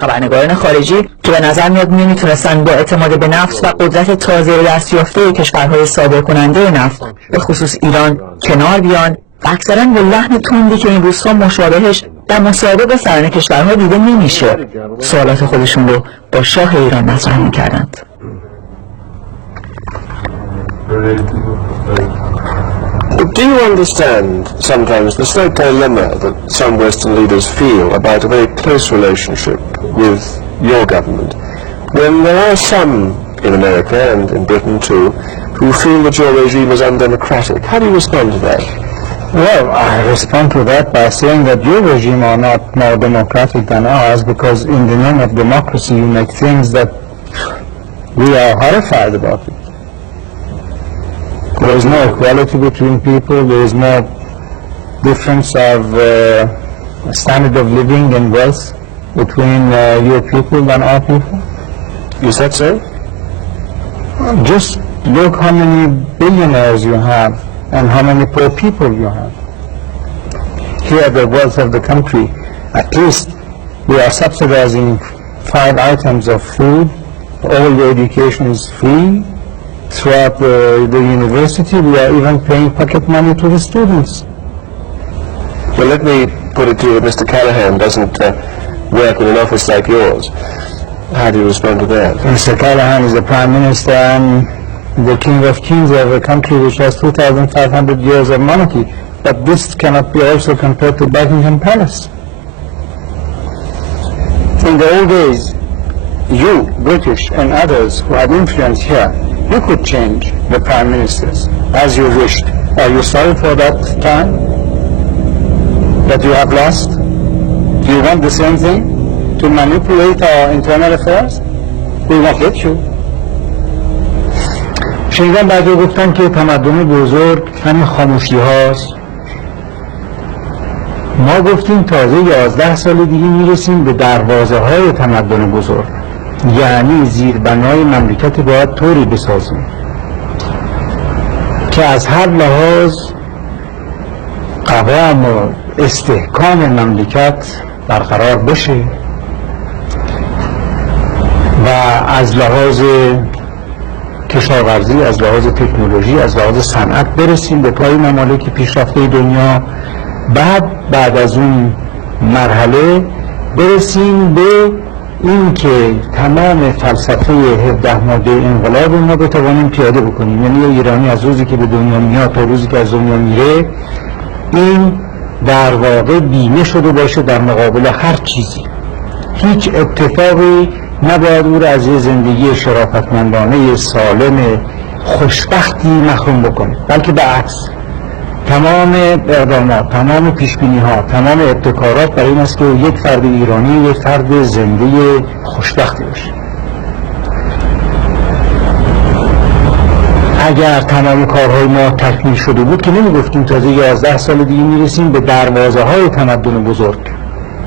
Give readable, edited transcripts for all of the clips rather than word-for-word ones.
خبرنگاران خارجی که به نظر میاد نمیتونستن با اعتماد به نفس و قدرت تازه دست یافته کشورهای صادر کننده نفت به خصوص ایران کنار بیان و اکثرا به لحن تندی که این روزها مشابهش در مصاحبه با سران کشورها دیده نمیشه سوالات خودشون رو با شاه ایران مطرح میکردند. Do you understand sometimes the slight dilemma that some Western leaders feel about a very close relationship with your government, when there are some in America and in Britain too who feel that your regime is undemocratic? How do you respond to that? Well, I respond to that by saying that your regime are not more democratic than ours, because in the name of democracy you make things that we are horrified about it. There is no equality between people, there is no difference of standard of living and wealth between your people and our people. Is that so? Just look how many billionaires you have and how many poor people you have. Here the wealth of the country, at least we are subsidizing 5 items of food, all the education is free. Throughout the university, we are even paying pocket money to the students. Well, let me put it to you, Mr. Callahan doesn't work in an office like yours. How do you respond to that? Mr. Callahan is the Prime Minister and the King of Kings of a country which has 2,500 years of monarchy. But this cannot be also compared to Buckingham Palace. In the old days, you, British and others who had influence here, you could change the Prime Ministers as you wished. Are you sorry for that time that you have lost? Do you want the same thing? To manipulate our internal affairs? We won't let you. شنیدم بعضی گفتن که تمدن بزرگ همین خاموشی هاست. ما گفتیم تازه 11 سال دیگه میرسیم به دروازه های تمدن بزرگ، یعنی زیربنای مملکت باید طوری بسازیم که از هر لحاظ قوام و استحکام مملکت برقرار بشه و از لحاظ کشاورزی، از لحاظ تکنولوژی، از لحاظ صنعت برسیم به پای ممالک پیشرفته دنیا. بعد از اون مرحله برسیم به این که تمام فلسفه 17 ماده انقلاب ما بتوانیم پیاده بکنیم. یعنی ایرانی از روزی که به دنیا میاد تا روزی که از دنیا میره این در واقع بیمه شده باشه در مقابل هر چیزی. هیچ اتفاقی نباید او را از یه زندگی شرافتمندانه سالم خوشبختی محروم بکنه، بلکه بالعکس تمام اقدامات، تمام پیشبینی‌ها، تمام ابتکارات برای این است که یک فرد ایرانی یک فرد زنده خوشبختی باشه. اگر تمام کارهای ما تکمیل شده بود که نمیگفتیم تازه 11 سال دیگه میرسیم به دروازه های تمدن بزرگ.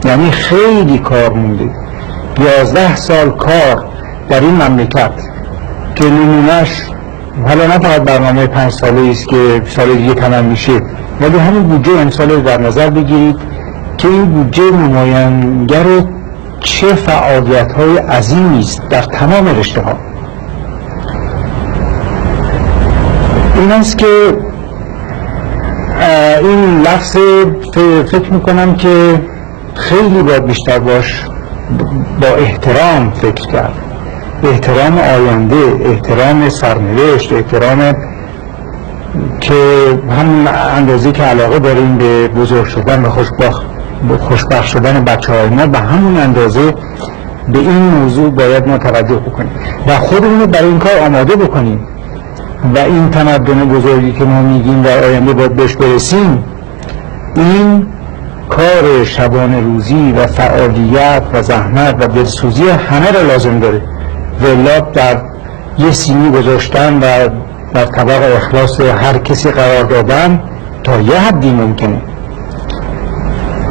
یعنی خیلی کار مونده. 11 سال کار در این مملکت که نمونهش حالا نه فقط برنامه 5 ساله است که سال دیگه تمام میشه، ولی همین بودجه امسال در نظر بگیرید که این بودجه نماینگر چه فعالیت‌های عظیمی است در تمام رشته‌ها. این است که این لفظ فکر میکنم که خیلی باید بیشتر با احترام فکر کرد، احترام آینده، احترام سرنوشت، احترام که هم اندازه که علاقه داریم به بزرگ شدن و خوشبخت شدن بچه‌های ما، به همون اندازه به این موضوع باید ما توجه بکنیم و خودمون رو برای این کار آماده بکنیم و این تمدن بزرگی که ما میگیم در آینده باید بهش برسیم، این کار شبانه روزی و فعالیت و زحمت و دلسوزی همه را لازم داره. ولاب در یه سینی گذاشتن و در طبق اخلاص هر کسی قرار دادن تا یه حدی ممکنه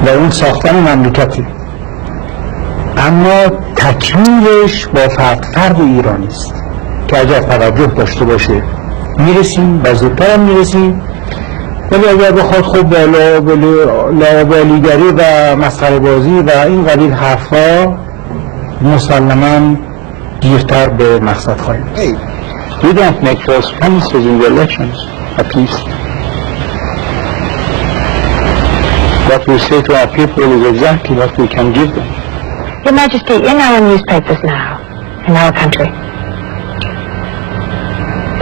و اون ساختن مملکتی، اما تکمیلش با فرد ایرانی است که اگر توجه داشته باشه میرسیم و زودتر هم میرسیم. ولی اگر بخواد خب لاابالیگری و مسخره بازی و این قبیل حرفا مسلماً دیرتر به مقصد خواهیم. We don't make false promises in the elections, at least. What we say to our people is exactly what we can give them. Your Majesty, in our newspapers now, in our country,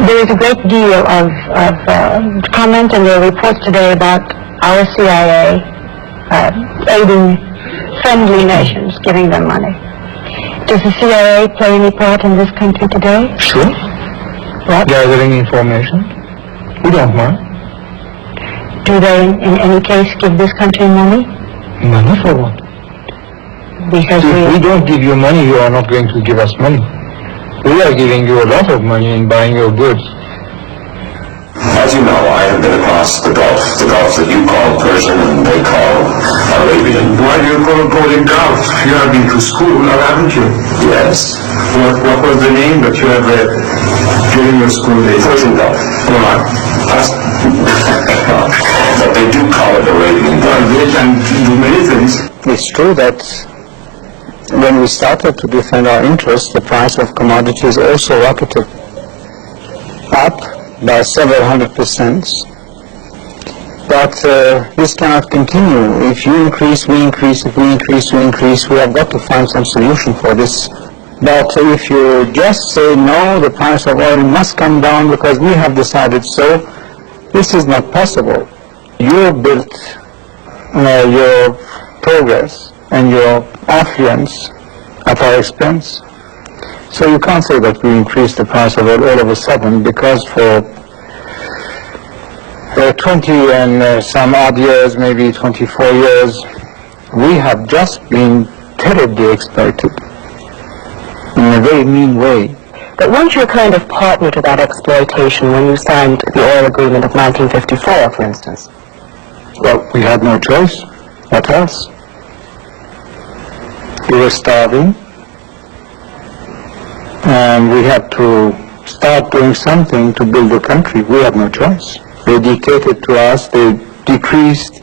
there is a great deal of comment, and there are reports today about our CIA aiding friendly nations, giving them money. Does the CIA play any part in this country today? Sure. What? Gathering information. We don't mind. Do they, in any case, give this country money? Money for what? Because If we don't give you money, you are not going to give us money. We are giving you a lot of money in buying your goods. As you know, I have been across the Gulf that you call Persian and they call Arabian. Why do you call it Golden Gulf? You have been to school, now haven't you? Yes. What was the name that you have given your school days? Persian Gulf. Well, But they do call it Arabian Gulf. they can do many things. It's true that when we started to defend our interests, the price of commodities also rocketed up by several 100%. But this cannot continue. If you increase, we increase. If we increase, we increase. We have got to find some solution for this. But if you just say no, the price of oil must come down because we have decided so, this is not possible. You built your progress and your affluence at our expense. So you can't say that we increased the price of oil all of a sudden, because for 20 and some odd years, maybe 24 years, we have just been terribly exploited in a very mean way. But weren't you a kind of partner to that exploitation when you signed the oil agreement of 1954, for instance? Well, we had no choice. What else? We were starving, and we had to start doing something to build the country. We had no choice. They dictated to us, they decreased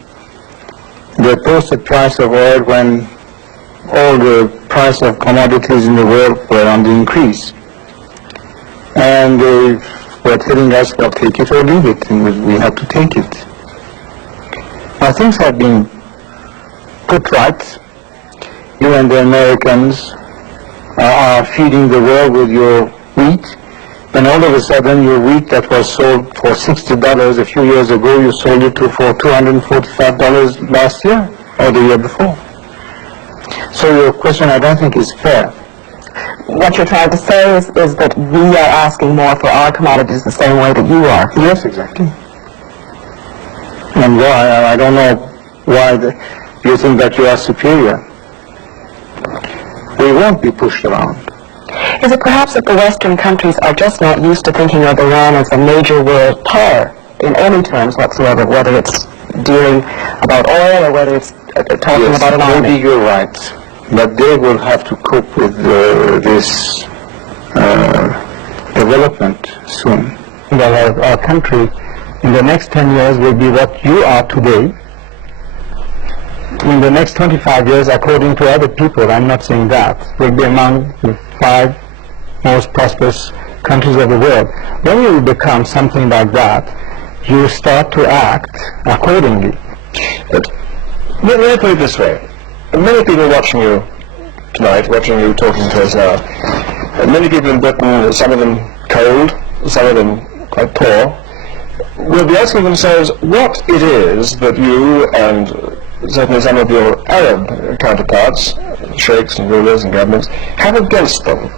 the posted price of oil when all the price of commodities in the world were on the increase. And they were telling us, well, take it or leave it, and we had to take it. Now things have been put right. You and the Americans are feeding the world with your wheat, and all of a sudden your wheat that was sold for $60 a few years ago, you sold it for $245 last year or the year before. So your question, I don't think, is fair. What you're trying to say is that we are asking more for our commodities the same way that you are. Yes, exactly. And why? I don't know why you think that you are superior. We won't be pushed around. Is it perhaps that the Western countries are just not used to thinking of Iran as a major world power in any terms whatsoever, whether it's dealing about oil or whether it's talking about an army? Maybe you're right, but they will have to cope with this development soon. Well, our country in the next 10 years will be what you are today. In the next 25 years, according to other people, I'm not saying that, will be among the 5 most prosperous countries of the world. When you become something like that, you start to act accordingly. But let me put it this way. Many people watching you tonight, watching you talking to us now, many people in Britain, some of them cold, some of them quite poor, will be asking themselves what it is that you and certainly some of your Arab counterparts, sheikhs and rulers and governments, have against them.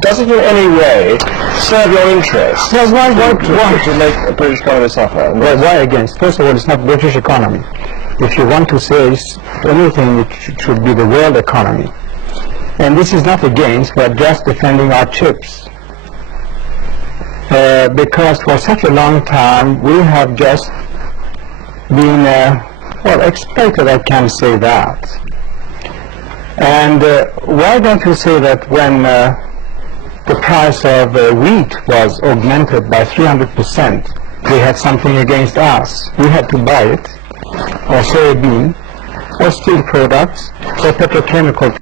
Does it in any way serve your interests? Well, why to make a British economy suffer? Well, why against? First of all, it's not British economy. If you want to say anything, it should be the world economy. And this is not against, but just defending our chips. Because for such a long time, we have just been, exploited, I can say that. And why don't you say that when the price of wheat was augmented by 300%, they had something against us? We had to buy it, or soybean, or steel products, or petrochemical